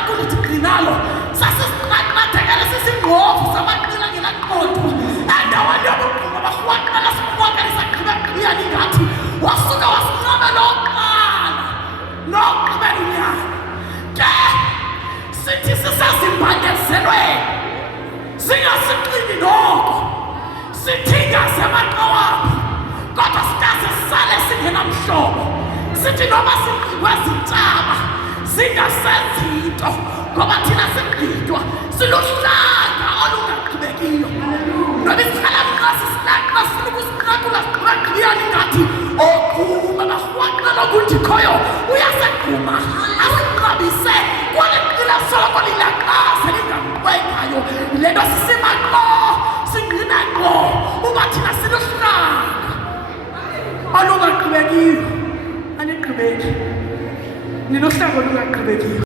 akuligcinalo sasisiqaqathekele sisingovu samaqila ngelaqondo endaweni yobuquma barhwaqela siqwakalisa qhibaqhiyani ngathi wasuka wasincama lokuqala unyaka ke sithi sisazimbandezelweni singasiqini noko sithingaze amaqawaphi kodwa sikaze sisale singenamhlobo sithi noma siqikwe zintshaba singasenzi into ngoba thina siqitwa siluhlanga olungaqhubekiyo noba isikhalamnqasi silaqa silukusiqaqula siqhubaqhiyani ngathi oqhuma barhwaqela kundikhoyo uyasegquma asiqabise kwaleqila soloko lilaqase lingamqwengayo le nto sisimaqo singqina ngqo uba thina siluhlanga olungaqhubekiyo aniqhubeki ninohlanga olungaqhubekiyo